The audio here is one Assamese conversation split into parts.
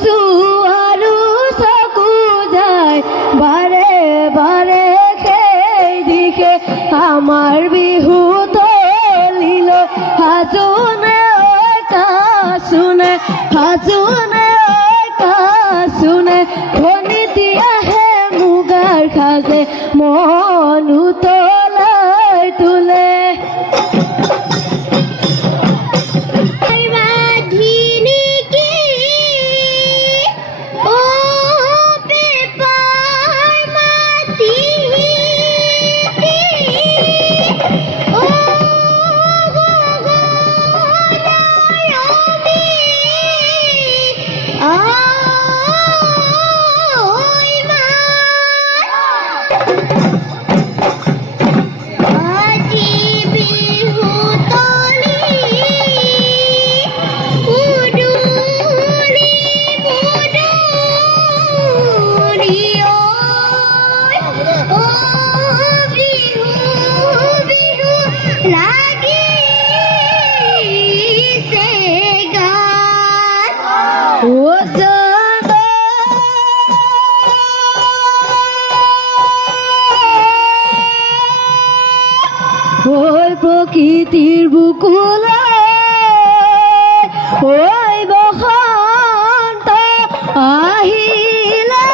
কচু আৰু চকু যায় বাৰে বাৰে সেই দিশে আমাৰ বিহু তলিলৈ হাজোনে কাচোনে হাজোনে কাচোনে ধনীতি আহে মুগাৰ সাজে মন উতলাই তোলে প্রকৃতির বুকুলে ওই বসন্ত আহিলে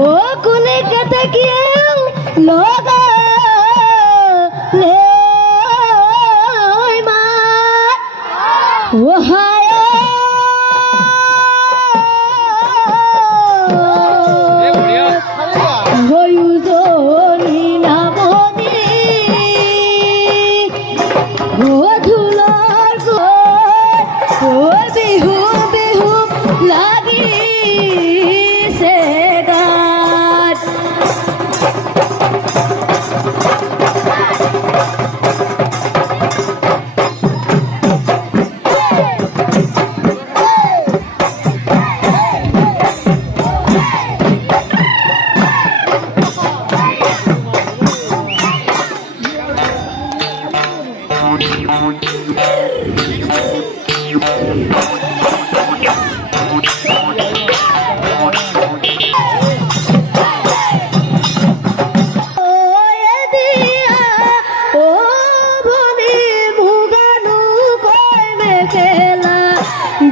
ও কুলি কেটে কেউ লগালে মা ও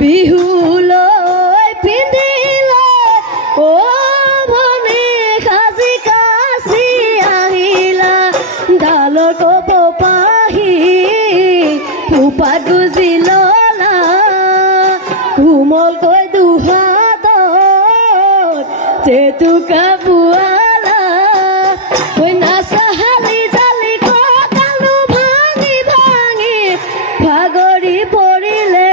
বিহুলৈ পিন্ধিলে ও ভনী সাজি কাচি আহিলা ডালৰ কপ পাহি থোপাত গুজি ললা কোমলকৈ দুহাতত জেতুকা বোৱালা ঐ নাচাহালি জালি কঁকালো ভাঙি ভাঙি ভাগৰি পৰিলে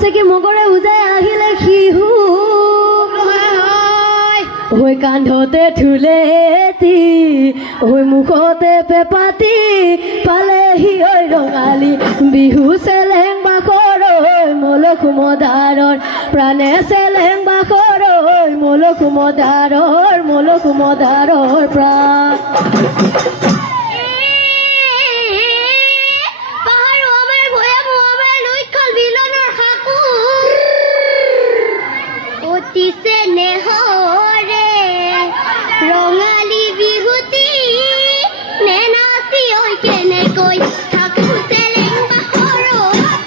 চেকি মগৰে উজাই আহিলে শিহু হৈ কান্ধতে থুলেতি হৈ মুখতে পেপাতি পালেহি ঐ ৰঙালী বিহু চেলেং বাখৰ ঐ মলক মদাৰৰ প্ৰাণে চেলেং বাখৰ ঐ মলক মদাৰৰ প্ৰাণ অতিছে নেহৰে ৰঙালী বিহুতি নেনাচি ঐ কেনেকৈ থাকো চেলেং বাখৰ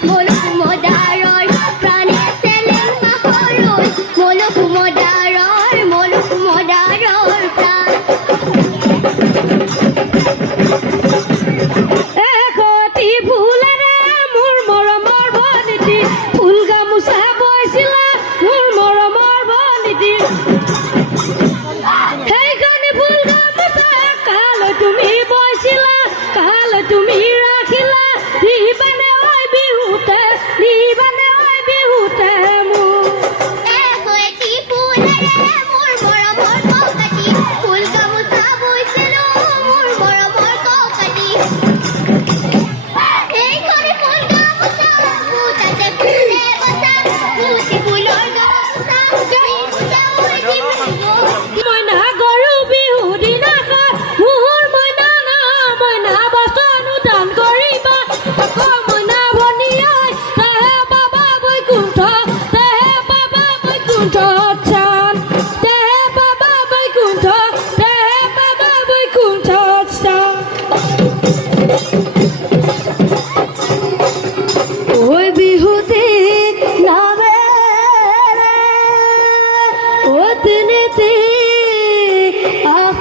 মলক মদাৰৰ প্ৰাণে চেলেং বাখৰ মলক মদাৰৰ প্ৰাণ একতি ফুলেৰে মোৰ মৰমৰ বনিতি ফুল গামোচা বৈছিলা মোৰ মৰমৰ বনিতি সেইকাৰণে ফুল গামোচা কাল তুমি বৈছিলা কাল তুমি ৰাখিলা নিবানে ঐ বিহুতে মোৰ একতি ফুলেৰে মোৰ মৰমৰ ককাতি ফুল গামোচা বৈছিলো মোৰ মৰমৰ ককাতি এইখন ফুল গামোচা বুটাতে ফুলে বচা বুটি ফুলৰ গামোচা মইনা গৰু বিহু দিনাখন মোৰ মইনা বস্তু দান কৰিবা আকৌ মইনা ভনী ঐ তেহে বাবা বৈকুণ্ঠ চান তেহে বাবা বৈকুণ্ঠ চান ঐ বিহুতি নামেৰে অতিনিতি আহ